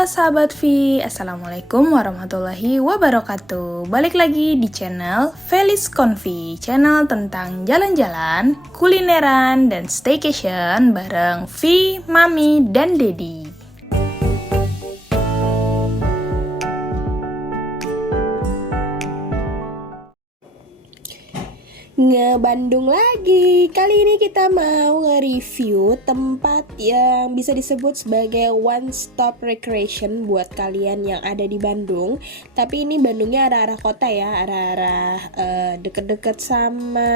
Halo sahabat V, Assalamualaikum warahmatullahi wabarakatuh. Balik lagi di channel Felis Convi, channel tentang jalan-jalan, kulineran, dan staycation bareng V, Mami, dan Dedi. Ngebandung lagi. Kali ini kita mau nge-review tempat yang bisa disebut sebagai one stop recreation buat kalian yang ada di Bandung. Tapi ini Bandungnya arah-arah kota ya, arah-arah deket-deket sama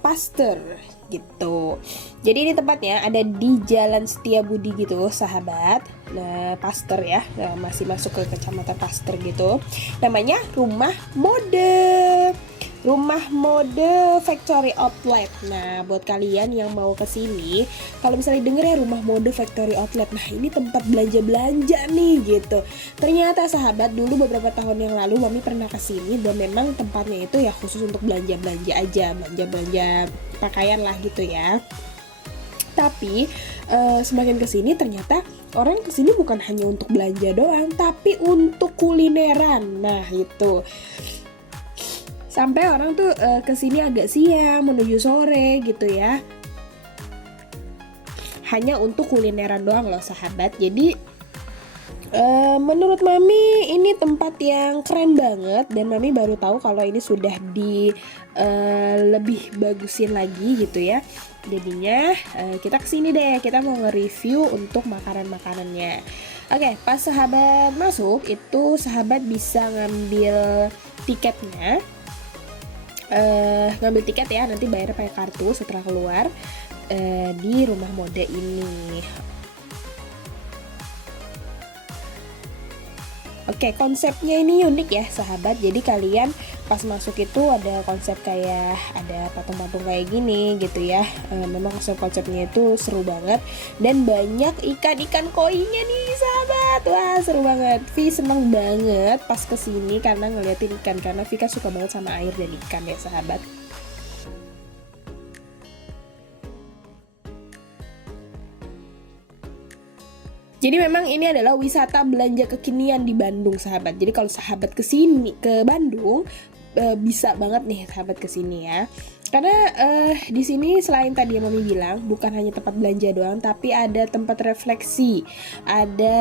Pasteur gitu. Jadi ini tempatnya ada di Jalan Setiabudi gitu, sahabat. Nah, Pasteur ya, masih masuk ke Kecamatan Pasteur gitu. Namanya Rumah Mode. Rumah Mode Factory Outlet. Nah, buat kalian yang mau ke sini, kalau misalnya denger ya Rumah Mode Factory Outlet, nah ini tempat belanja-belanja nih gitu. Ternyata sahabat, dulu beberapa tahun yang lalu Mami pernah ke sini dan memang tempatnya itu ya khusus untuk belanja-belanja aja, belanja-belanja pakaian lah gitu ya. Tapi semakin kesini ternyata orang kesini bukan hanya untuk belanja doang, tapi untuk kulineran. Nah itu sampai orang tuh kesini agak siang menuju sore gitu ya, hanya untuk kulineran doang loh sahabat. Jadi menurut Mami ini tempat yang keren banget dan Mami baru tahu kalau ini sudah di lebih bagusin lagi gitu ya. Jadinya kita kesini deh, kita mau nge-review untuk makanan-makanannya. Oke, pas sahabat masuk itu sahabat bisa ngambil tiketnya, ngambil tiket ya, nanti bayar pakai kartu setelah keluar di Rumah Mode ini. Oke, konsepnya ini unik ya sahabat. Jadi kalian pas masuk itu ada konsep kayak ada patung-patung kayak gini gitu ya. Memang konsepnya itu seru banget dan banyak ikan-ikan koinya nih sahabat. Wah seru banget. Vi seneng banget pas kesini karena ngeliatin ikan, karena Vi kan suka banget sama air dan ikan ya sahabat. Jadi memang ini adalah wisata belanja kekinian di Bandung sahabat. Jadi kalau sahabat kesini ke Bandung bisa banget nih sahabat kesini ya. Karena di sini selain tadi yang Mami bilang bukan hanya tempat belanja doang, tapi ada tempat refleksi, ada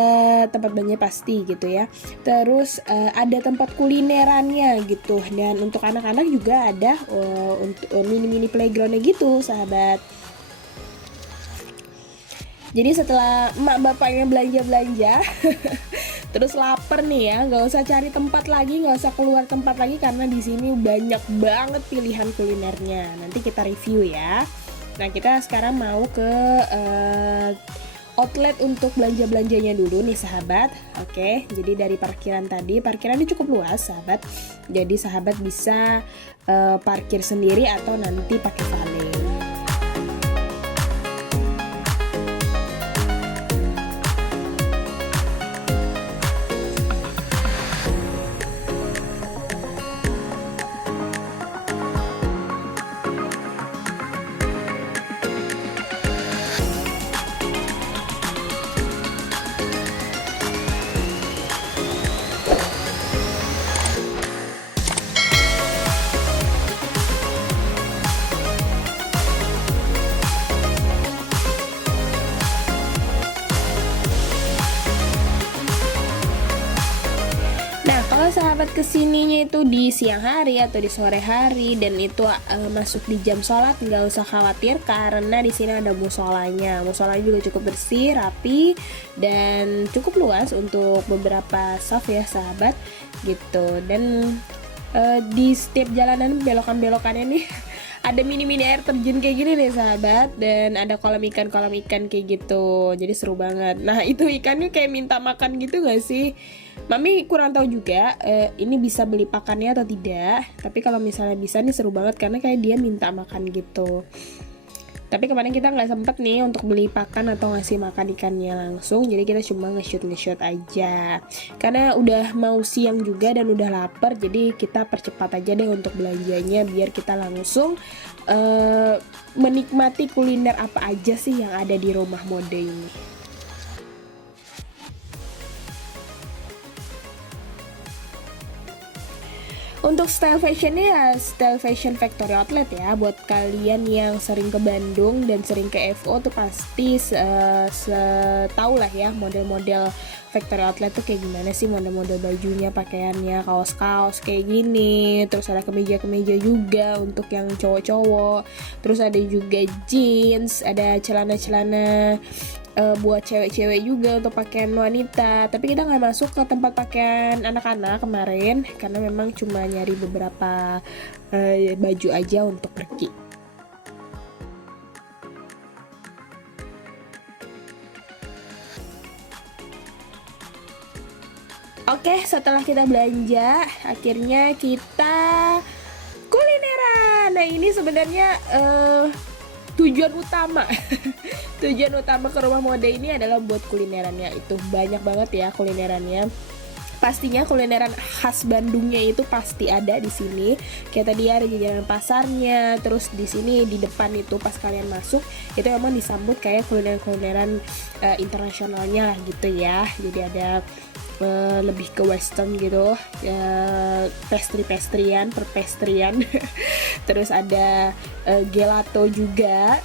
tempat belanja pasti gitu ya. Terus ada tempat kulinerannya gitu. Dan untuk anak-anak juga ada untuk mini-mini playgroundnya gitu sahabat. Jadi setelah emak bapaknya belanja-belanja terus lapar nih ya, nggak usah cari tempat lagi, nggak usah keluar tempat lagi karena di sini banyak banget pilihan kulinernya. Nanti kita review ya. Nah kita sekarang mau ke outlet untuk belanja-belanjanya dulu nih sahabat. Oke, jadi dari parkiran tadi, parkirannya cukup luas sahabat. Jadi sahabat bisa parkir sendiri atau nanti pakai valet. Kalau sahabat kesininya itu di siang hari atau di sore hari dan itu masuk di jam sholat, nggak usah khawatir karena di sini ada musolanya. Musolanya juga cukup bersih, rapi dan cukup luas untuk beberapa saf ya sahabat gitu. Dan di setiap jalanan belokan-belokannya nih ada mini-mini air terjun kayak gini nih sahabat, dan ada kolam ikan kayak gitu. Jadi seru banget. Nah itu ikannya kayak minta makan gitu gak sih? Mami kurang tahu juga ini bisa beli pakannya atau tidak. Tapi kalau misalnya bisa nih seru banget karena kayak dia minta makan gitu. Tapi kemarin kita nggak sempet nih untuk beli pakan atau ngasih makan ikannya langsung, jadi kita cuma nge-shoot aja. Karena udah mau siang juga dan udah lapar, jadi kita percepat aja deh untuk belanjanya biar kita langsung menikmati kuliner apa aja sih yang ada di Rumah Mode ini. Untuk style fashionnya ya style fashion factory outlet ya. Buat kalian yang sering ke Bandung dan sering ke FO tuh pasti tahu lah ya model-model factory outlet tuh kayak gimana sih, model-model bajunya, pakaiannya, kaos-kaos kayak gini. Terus ada kemeja-kemeja juga untuk yang cowok-cowok. Terus ada juga jeans, ada celana-celana buat cewek-cewek juga untuk pakaian wanita. Tapi kita nggak masuk ke tempat pakaian anak-anak kemarin karena memang cuma nyari beberapa baju aja untuk pergi. Oke, setelah kita belanja, akhirnya kita kulineran. Nah, ini sebenarnya tujuan utama tujuan utama ke rumah mode ini adalah buat kulinerannya. Itu banyak banget ya kulinerannya. Pastinya kulineran khas Bandungnya itu pasti ada di sini. Kayak tadi ada jajanan pasarnya, terus di sini di depan itu pas kalian masuk itu memang disambut kayak kulineran internasionalnya lah gitu ya. Jadi ada lebih ke western gitu, pastry-pastryan, perpestrian. Terus ada gelato juga.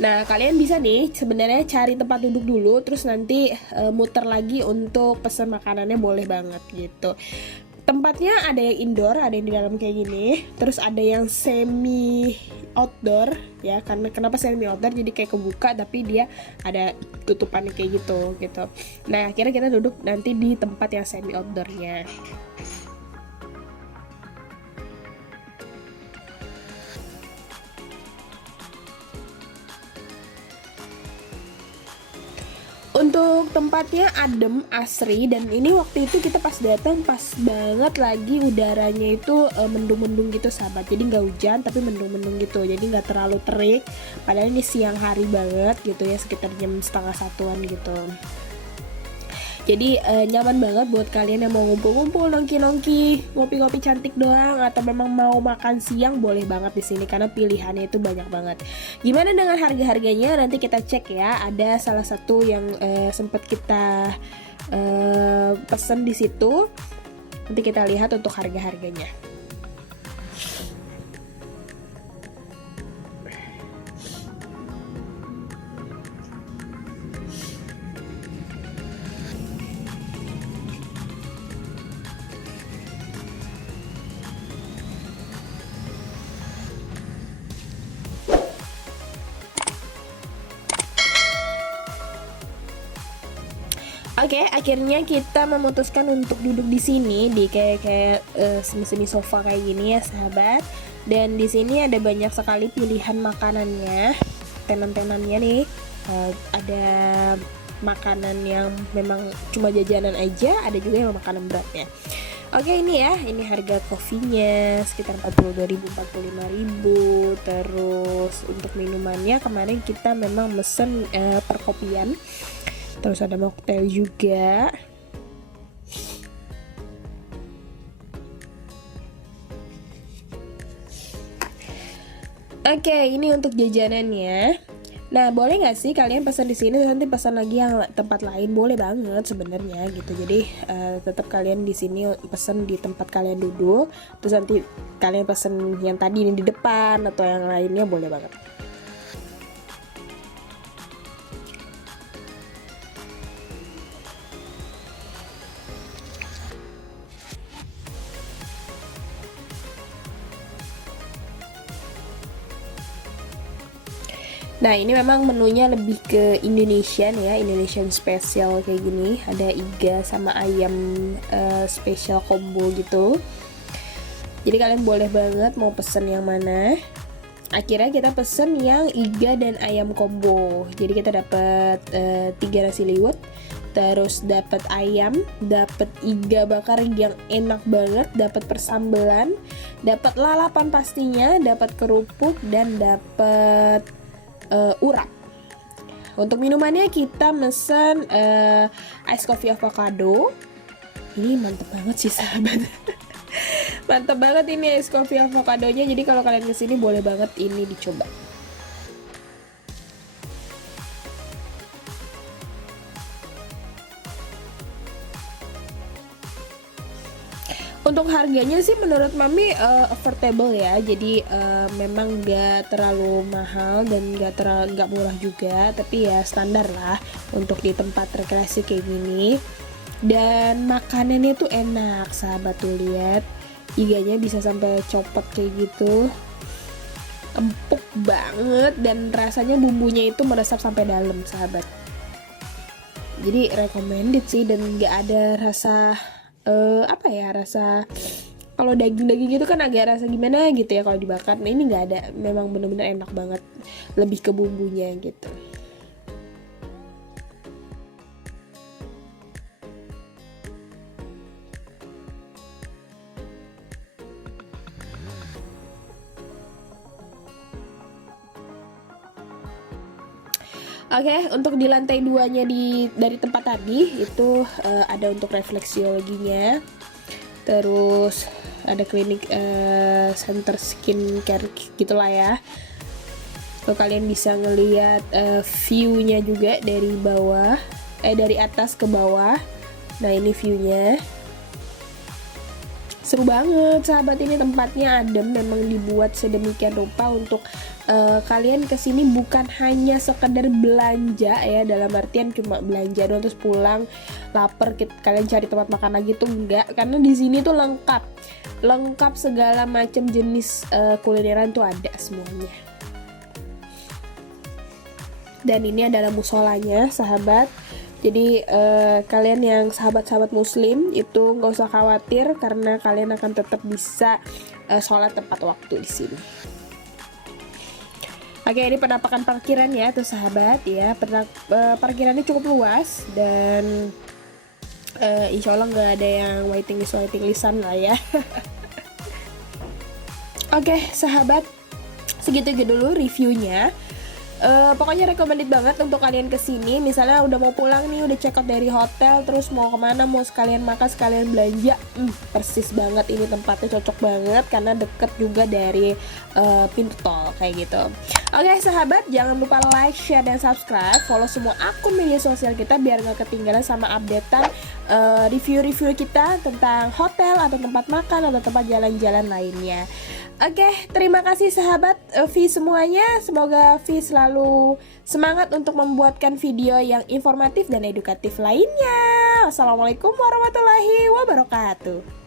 Nah, kalian bisa nih sebenarnya cari tempat duduk dulu, terus nanti muter lagi untuk pesan makanannya, boleh banget gitu. Tempatnya ada yang indoor, ada yang di dalam kayak gini. Terus ada yang semi outdoor ya. Karena kenapa semi outdoor? Jadi kayak kebuka tapi dia ada tutupannya kayak gitu. Nah, akhirnya kita duduk nanti di tempat yang semi outdoornya. Untuk tempatnya adem, asri, dan ini waktu itu kita pas datang pas banget lagi udaranya itu mendung-mendung gitu sahabat. Jadi nggak hujan tapi mendung-mendung gitu. Jadi nggak terlalu terik. Padahal ini siang hari banget gitu ya, sekitar jam 12:30-an gitu. Jadi nyaman banget buat kalian yang mau ngumpul-ngumpul, nongki-nongki, ngopi-ngopi cantik doang, atau memang mau makan siang, boleh banget di sini karena pilihannya itu banyak banget. Gimana dengan harga-harganya? Nanti kita cek ya. Ada salah satu yang sempat kita pesen di situ. Nanti kita lihat untuk harga-harganya. Oke, akhirnya kita memutuskan untuk duduk di sini di kayak semi-semi sofa kayak gini ya, sahabat. Dan di sini ada banyak sekali pilihan makanannya, tenan-tenannya nih. Ada makanan yang memang cuma jajanan aja, ada juga yang makanan beratnya. Oke, ini ya, ini harga kopinya sekitar 42.000, 45.000. Terus untuk minumannya kemarin kita memang mesen perkopian. Terus ada mocktail juga. Oke, ini untuk jajanannya. Nah, boleh nggak sih kalian pesan di sini terus nanti pesan lagi yang tempat lain? Boleh banget sebenarnya gitu. Jadi tetap kalian di sini pesan di tempat kalian duduk, terus nanti kalian pesan yang tadi ini di depan atau yang lainnya, boleh banget. Nah, ini memang menunya lebih ke Indonesian ya, Indonesian special kayak gini. Ada iga sama ayam special combo gitu. Jadi kalian boleh banget mau pesen yang mana. Akhirnya kita pesen yang iga dan ayam combo. Jadi kita dapat 3 nasi liwet, terus dapat ayam, dapat iga bakar yang enak banget, dapat persambelan, dapat lalapan pastinya, dapat kerupuk, dan dapat urap. Untuk minumannya kita mesen ice coffee avocado. Ini mantep banget sih sahabat. Mantep banget ini ice coffee avocadonya. Jadi kalau kalian kesini boleh banget ini dicoba. Untuk harganya sih menurut Mami affordable ya. Jadi memang gak terlalu mahal dan gak murah juga, tapi ya standar lah untuk di tempat rekreasi kayak gini. Dan makanannya tuh enak, sahabat tuh lihat. Iganya bisa sampai copot kayak gitu. Empuk banget dan rasanya bumbunya itu meresap sampai dalam, sahabat. Jadi recommended sih, dan nggak ada rasa rasa kalau daging-daging itu kan agak rasa gimana gitu ya kalau dibakar. Nah ini nggak ada, memang bener-bener enak banget, lebih ke bumbunya gitu. Oke, untuk di lantai 2-nya dari tempat tadi itu ada untuk refleksiologinya. Terus ada klinik center skincare gitulah ya. Kalau kalian bisa ngelihat view-nya juga dari bawah, dari atas ke bawah. Nah, ini view-nya. Seru banget sahabat, ini tempatnya adem, memang dibuat sedemikian rupa untuk kalian kesini bukan hanya sekedar belanja ya, dalam artian cuma belanja doang terus pulang lapar kalian cari tempat makan lagi tuh enggak, karena di sini tuh lengkap segala macam jenis kulineran tuh ada semuanya. Dan ini adalah musolanya sahabat. Jadi kalian yang sahabat-sahabat muslim itu nggak usah khawatir karena kalian akan tetap bisa sholat tepat waktu di sini. Oke, ini penampakan parkiran ya tuh sahabat ya. Parkirannya cukup luas dan insya Allah nggak ada yang waiting listan lah ya. Oke sahabat, segitu dulu reviewnya. Pokoknya recommended banget untuk kalian kesini. Misalnya udah mau pulang nih, udah check out dari hotel, terus mau kemana, mau sekalian makan, sekalian belanja, persis banget ini tempatnya, cocok banget karena deket juga dari pintu tol kayak gitu. Oke sahabat, jangan lupa like, share, dan subscribe. Follow semua akun media sosial kita biar gak ketinggalan sama updatean review-review kita tentang hotel atau tempat makan atau tempat jalan-jalan lainnya. Oke, terima kasih sahabat V semuanya. Semoga V selalu semangat untuk membuatkan video yang informatif dan edukatif lainnya. Wassalamualaikum warahmatullahi wabarakatuh.